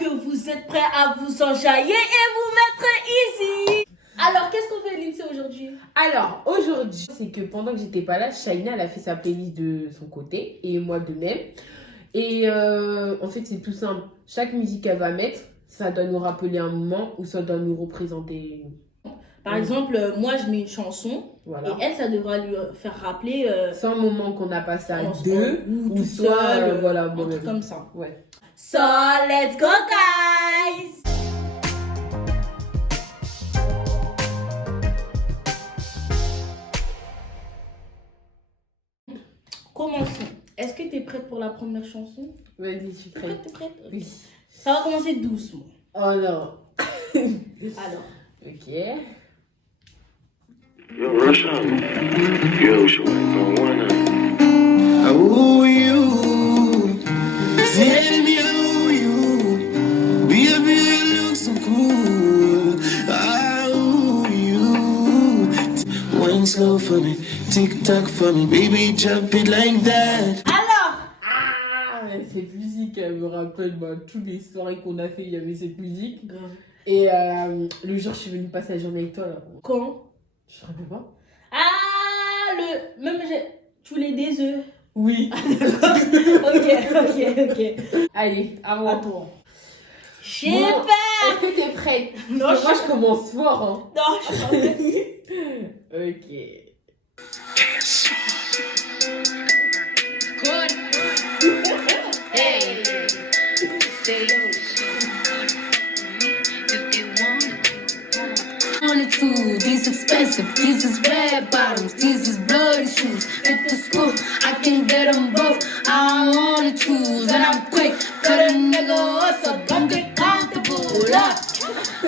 que vous êtes prêts à vous enjailler et vous mettre easy. Alors, qu'est-ce qu'on fait, Lindsay, aujourd'hui? Alors, aujourd'hui, c'est que pendant que j'étais pas là, Shaina, elle a fait sa playlist de son côté et moi de même. Et en fait, c'est tout simple. Chaque musique qu'elle va mettre, ça doit nous rappeler un moment ou ça doit nous représenter. Par exemple, moi, je mets une chanson Voilà. et elle, ça devra lui faire rappeler... soit un moment qu'on a passé à ensemble, deux ou ou toute soit, seule, voilà, un moi-même. truc comme ça. Ouais. So, let's go, guys! Commençons. Est-ce que tu es prête pour la première chanson? Vas-y, je suis prête. T'es prête? Oui. Ça va commencer doucement. Oh non. Alors. Ok. Yo, Roshan. Yo, she went on one Oh, you. Tell me how you. Baby, you look so cool. Oh, you. Wine slow for me. Tick tock for me. Baby, jump it like that. Alors. Ah, cette musique, elle me rappelle toutes les soirées qu'on a fait, il y avait cette musique. Et le jour, je suis venue passer la journée avec toi là. Quand? Je te rappelle pas? Ah, même tu voulais des œufs. Oui. Ok. Allez, à moi. Attends. J'ai Bon, peur. Est-ce que t'es prête? Non, Parce que moi, je commence fort. Hein. Non, je suis pas prête. Ok. These expensive, these is red bottoms, these is bloody shoes. At the school, I can get them both. I wanna choose, and I'm quick. Cut a nigga off, so don't get comfortable. Up,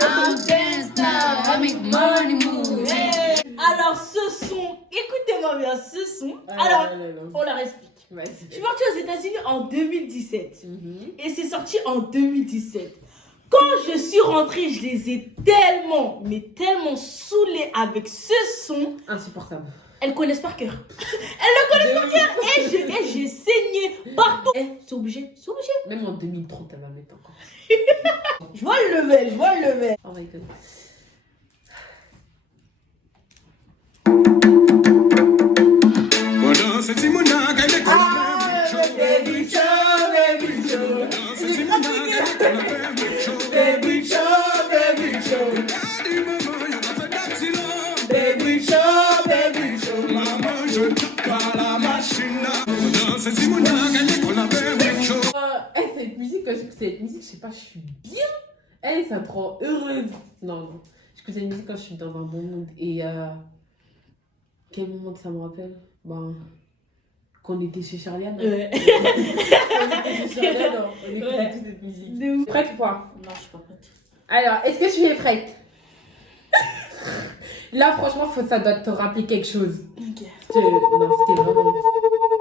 I'm dance now, I make money move. Yeah. Alors, ce son, écoutez-moi bien, ce son. Alors, on leur explique. Je suis partie aux États-Unis en 2017 et c'est sorti en 2017. Quand je suis rentrée, je les ai tellement saoulés avec ce son. Insupportable. Elles connaissent par cœur. Elles le connaissent par cœur. Et j'ai saigné partout. C'est obligé. Même en 2030, elle va le mettre encore. Je vois le level. Oh my god. Cette musique, quand j'écoute cette musique, je sais pas, je suis bien. Ça me rend heureuse. Non. J'écoute cette musique quand je suis dans un bon mood. Et quel moment que ça me rappelle? Quand on était chez Charliane. Ouais. Quand on était chez Charliane, on écoutait toute cette musique. De ouf. Prête ou pas? Non, je suis pas prête. Alors, est-ce que tu es prête? Là, franchement, ça doit te rappeler quelque chose. Ok. Non, c'était vraiment...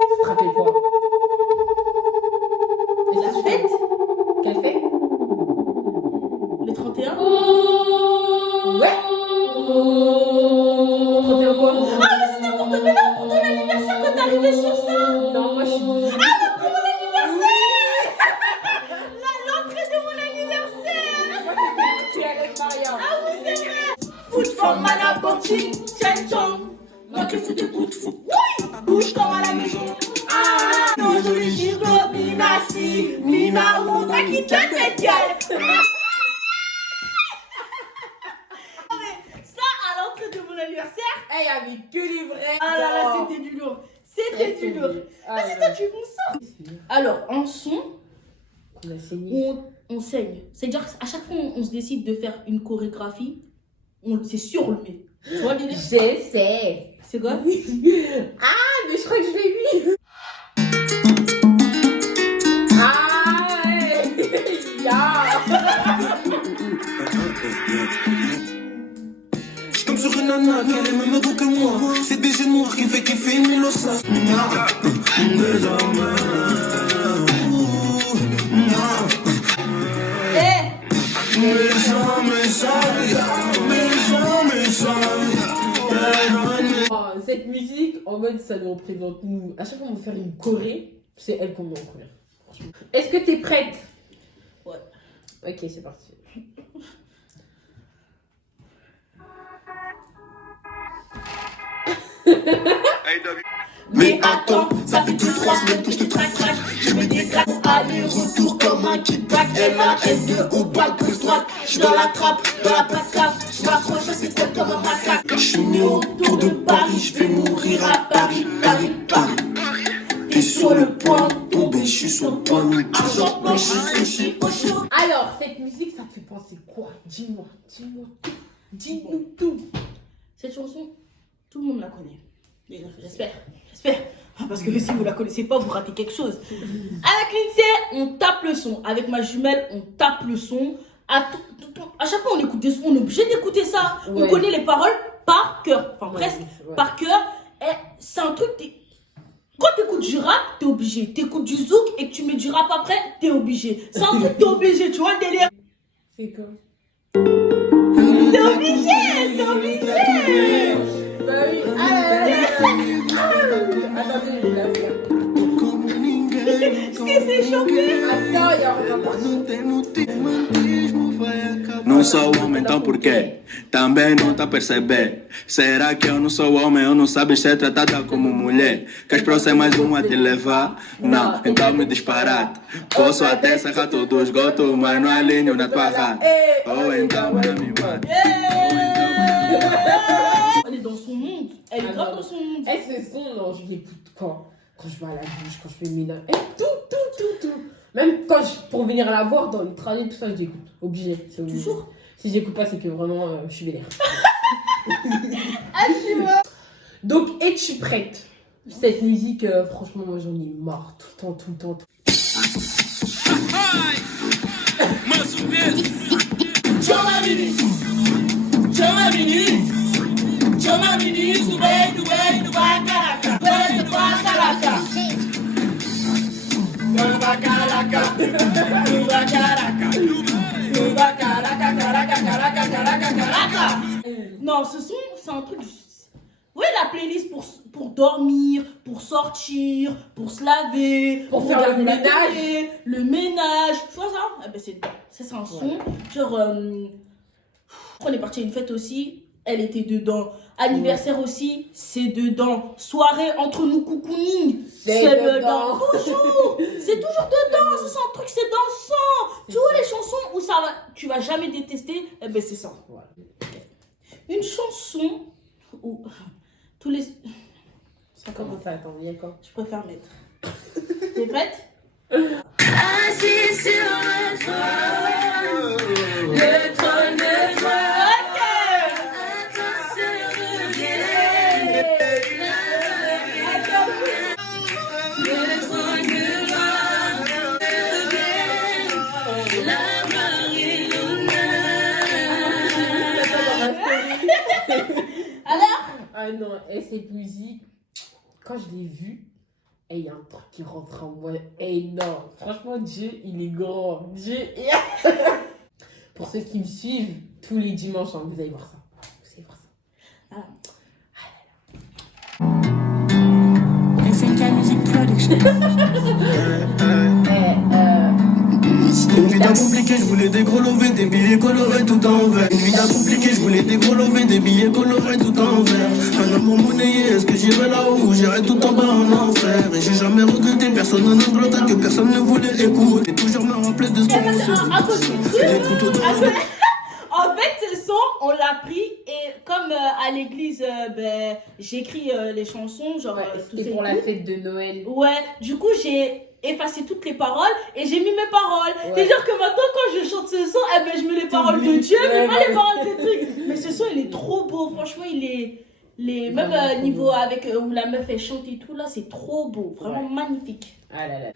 Ça te rappelle quoi? La fête? Quelle fête? Le 31? Ouais. 31 quoi? Ah, mais c'était pour ton anniversaire quand t'es arrivé sur ça. Non, moi je suis... Ah, mais pour mon anniversaire. L'entrée de mon anniversaire. Moi, c'était avec Maria. Ah oui, c'est vrai. Foot from Manabanchi, Chen Chong. Moi qui fous de coup de fou. Bouge comme à la maison. Ah, nos jolis gigots, Mina si, Mina Oudra qui te dégueule. Ça, à l'entrée de mon anniversaire. Il y avait que les vrais. Ah là là, c'était du lourd. C'était du lourd. Vas-y, toi, tu m'en sors. Alors, en son, On a saigné. on saigne. C'est-à-dire qu'à chaque fois on se décide de faire une chorégraphie, c'est sûr on le met. Tu vois l'idée? J'essaie. C'est quoi? Ah, mais je crois que je l'ai vu. Ah, Je tombe sur une nana qui a les mêmes goûts que moi. C'est des jeux noirs qui fait kiffer Milosa. Cette musique, en mode, ça nous représente nous. À chaque fois qu'on veut faire une choré, c'est elle qu'on met en première. Est-ce que t'es prête? Ouais. Ok, c'est parti. Mais attends, ça fait que 3 semaines que je te traque. Je mets des claques aller-retour comme un kickback. L1, L2 au bac, gauche droite. Je suis dans la trappe, dans la cave. Je m'accroche à cette tête comme un macaque. Je suis né autour de Paris, je vais mourir à Paris, Paris, Paris. T'es sur le point de tomber, je suis sur le point de argent blanchi, couchi, au chaud. Alors, cette musique, ça te fait penser quoi? Dis-moi tout. Dis-nous tout. Cette chanson, tout le monde la connaît. J'espère. Parce que si vous la connaissez pas, vous ratez quelque chose. Avec Lindsay, on tape le son. Avec ma jumelle, on tape le son. À chaque fois, on écoute des sons. On est obligé d'écouter ça. Ouais. On connaît les paroles par cœur. Enfin, presque ouais. par cœur. Et c'est un truc... Quand t'écoutes du rap, t'es obligé. T'écoutes du zouk et que tu mets du rap après, t'es obligé. C'est un truc, t'es obligé. Tu vois le délire? C'est quoi? C'est obligé. Bah oui. Attendez, je vais la faire. C'est choqué. Attends, il y a un Não sou homem, então por quê? Também não tá a perceber. Será que eu não sou homem ou não sabes ser tratada como mulher? Queres pra eu ser mais uma a te levar? Não, então me disparate. Posso até serrar todo o esgoto, mas não alinho na tua rata. Ou então não me mata. Elle est dans son monde. Elle est grave dans son monde. Eh, ce son, non, je l'écoute quand je vais à la douche, quand je fais le ménage. Eh, tout. Même pour venir la voir dans le trajet, tout ça, je l'écoute. Obligé, c'est obligé. Toujours. Si j'écoute pas, c'est que vraiment, je suis vénère. Tu vois. Donc, es-tu prête? Cette musique, franchement, moi, j'en ai marre. Tout le temps. Non, ce son, c'est un truc. Ouais, la playlist pour dormir, pour sortir, pour se laver, Pour faire regarder le la ménage. télé, le ménage. Tu vois ça? Ah ben c'est un son. Genre, on est parti à une fête aussi, elle était dedans. Anniversaire aussi, c'est dedans. Soirée entre nous cocooning, c'est dedans. Toujours, c'est toujours dedans. Ça, c'est un truc, c'est dans le sang. Tu vois les chansons où ça va, tu vas jamais détester, eh ben c'est ça. Voilà. Une chanson où tous les... Comment ça, attends, il y a quoi? Je préfère mettre. T'es prête? Assis sur le trône de joie. Attends sur le ciel. Le trône de joie. La Marie Alors? Ah non, et cette musique, quand je l'ai vue, il y a un truc qui rentre en moi. Non, franchement, Dieu, il est grand. Dieu est... Pour ceux qui me suivent, tous les dimanches, hein, vous allez voir ça. SNK Music Production. Une vie d'un compliqué, je voulais des gros lovés, des billets colorés tout en vert. Une vie d'un compliqué, je voulais des gros lovés, des billets colorés tout en vert. Un amour monnayé, est-ce que j'irai là-haut ou j'irai tout en bas en enfer? Et j'ai jamais regretté, personne en Angleterre, que personne ne voulait écouter. Toujours me rappeler de ce qu'on s'est dit. En fait, ce son, on l'a pris et comme à l'église, j'écris les chansons, genre tout C'était ça et pour la tout. fête de Noël. Ouais, du coup, j'ai effacé toutes les paroles et j'ai mis mes paroles. Ouais. C'est-à-dire que maintenant, quand je chante ce son, eh ben, je mets les paroles de Dieu, mais pas les paroles des trucs. Mais ce son, il est trop beau. Franchement, il est. Même Vraiment trop niveau beau. avec où la meuf elle chante et tout, là, c'est trop beau. Vraiment magnifique. Ah là là.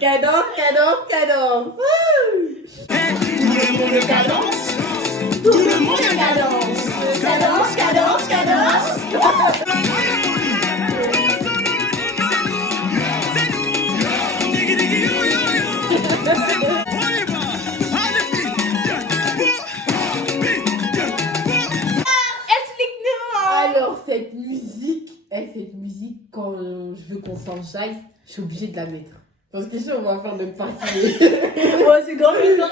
Cadence. Tout le monde est cadence. Explique-nous. Alors, cette musique, quand je veux qu'on quand j'aille, je suis obligée de la mettre. Parce que si on va faire notre partie. Ouais, c'est grave, genre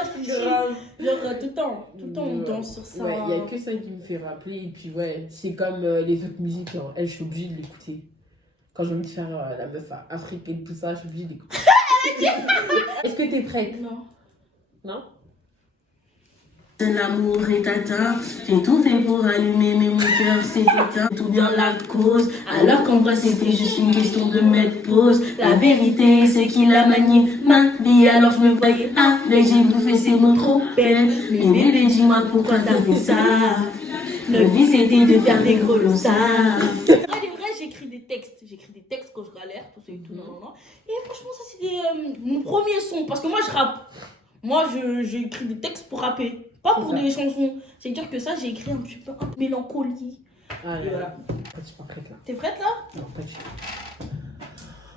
tout le temps, on danse sur ça. Ouais, il n'y a que ça qui me fait rappeler. Et puis ouais, c'est comme les autres musiques, hein. Elle, je suis obligée de l'écouter. Quand j'ai envie de faire la meuf africaine, tout ça, je suis obligée d'écouter. Est-ce que t'es prête? Non. Non? L'amour est atteint, j'ai tout fait pour allumer, mais mon cœur s'est éteint. Tout bien la cause, alors qu'en vrai c'était juste une question de mettre pause. La vérité c'est qu'il a manié ma vie, alors je me voyais avec, j'ai bouffé ses mots trop belles. Mais bébé dis-moi pourquoi t'as fait ça. Notre vie c'était de faire des gros lossards. Vrai, j'écris des textes quand je galère, tout ça et tout, non. Et franchement, ça c'était mon premier son, parce que moi je rappe. Moi j'écris des textes pour rapper, pas pour des chansons. C'est-à-dire que ça, j'ai écrit un petit peu mélancolie. Ah Et voilà. Je suis pas prête là. T'es prête là? Non, pas du tout.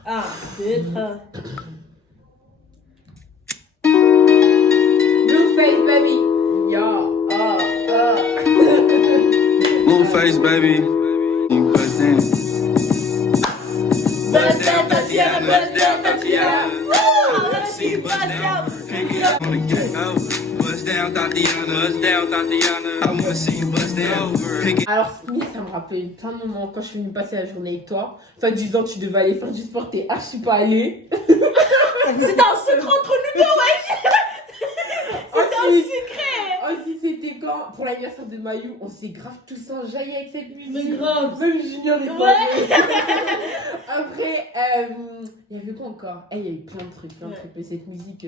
Ah, peut-être. Blueface, baby. Yo, Blueface, baby. Bust down. Bust down, Tatiana, bust down, Tatiana. See, bust down. Pick it up on the get-go. Bust down, Tatiana. Bust down, Tatiana. I wanna see you bust down. Pick it. Alors, ce musique, ça me rappelle plein de moments quand je suis venue passer la journée avec toi. Enfin, disant tu devais aller faire du sport, t'es archi pas allée. C'était un secret entre nous deux, ouais. C'était un secret. Aussi, c'était quand, pour l'anniversaire de Mayou, on s'est grave tous enjaillés avec cette musique. Mais grave. Même Junior est Ouais. Après, il y avait quoi encore? Il y a eu plein de trucs. Mais cette musique,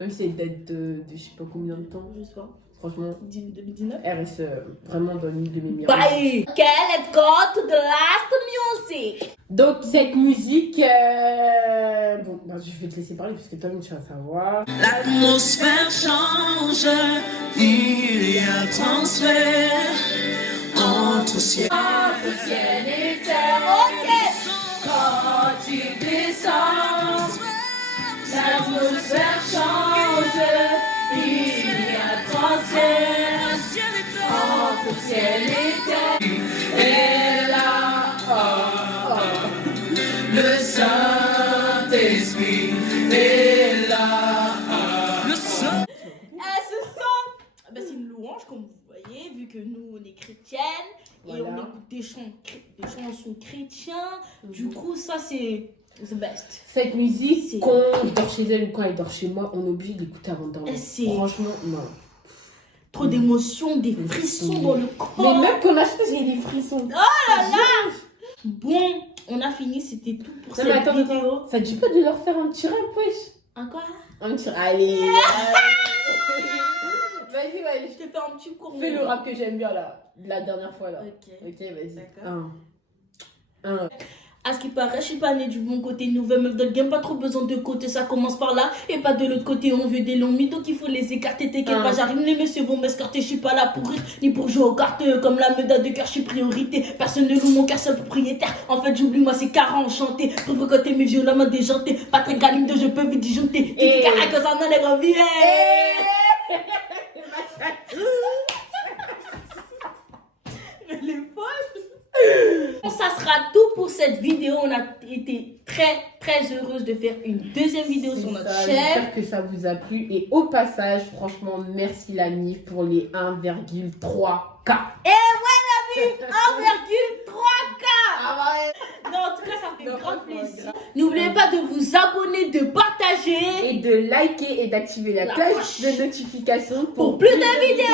même si elle date de je sais pas combien de temps. Je sais pas. Franchement, 2019. elle reste vraiment dans l'une de mes meilleures. Bye. Ok, let's go to the last music. Donc, cette musique, bon, bah, je vais te laisser parler parce que toi-même tu vas savoir. L'atmosphère change, il y a transfert entre ciel. Entre ciel et terre, ok. Quand tu descends, l'atmosphère change, il y a transfert entre ciel et terre. Et là, Le Saint-Esprit est là. Le Saint. ce son, c'est une louange comme vous voyez, vu que nous on est chrétiennes et Voilà. on écoute des chansons chrétiens. Du coup, ça c'est the best. Cette musique, C'est- quand il dort chez elle ou quand il dort chez moi, on est obligé de l'écouter avant de dormir. C'est- Franchement, non. Trop d'émotions, des frissons dans le Mais corps. même quand on achète, j'ai des frissons. Bon, on a fini, c'était tout pour Non, cette mais attends, vidéo. ça te dit pas de leur faire un petit rap, wesh? Encore? Un petit allez. Vas-y, Je te fais un petit cours. fais le rap que j'aime bien là, la dernière fois là. Ok. Ok, vas-y. D'accord. Un. À ce qui paraît, je suis pas née du bon côté. Nouvelle meuf de game, pas trop besoin de côté. Ça commence par là et pas de l'autre côté. On veut des longs mythos qu'il faut les écarter. T'inquiète pas, j'arrive. Les messieurs vont m'escorter. Je suis pas là pour rire ni pour jouer aux cartes. Comme la médaille de cœur, je suis priorité. Personne ne loue mon cœur, seul propriétaire. En fait, j'oublie, moi, c'est Cara enchanté. Provoquer mes violemment déjantés. Patrick Galindo, je peux vite disjoncter. Titi Cara, que ça en a les reviens. Elle est folle. Ça sera tout pour cette vidéo. On a été très heureuse de faire une deuxième vidéo sur notre chaîne. J'espère que ça vous a plu. Et au passage, franchement, merci la NIF pour les 1,3K. Et voilà, vu 1,3K. Non, en tout cas, ça fait grand plaisir. N'oubliez pas de vous abonner, de partager Et de liker et d'activer la La cloche cloche. de notification pour plus de vidéos.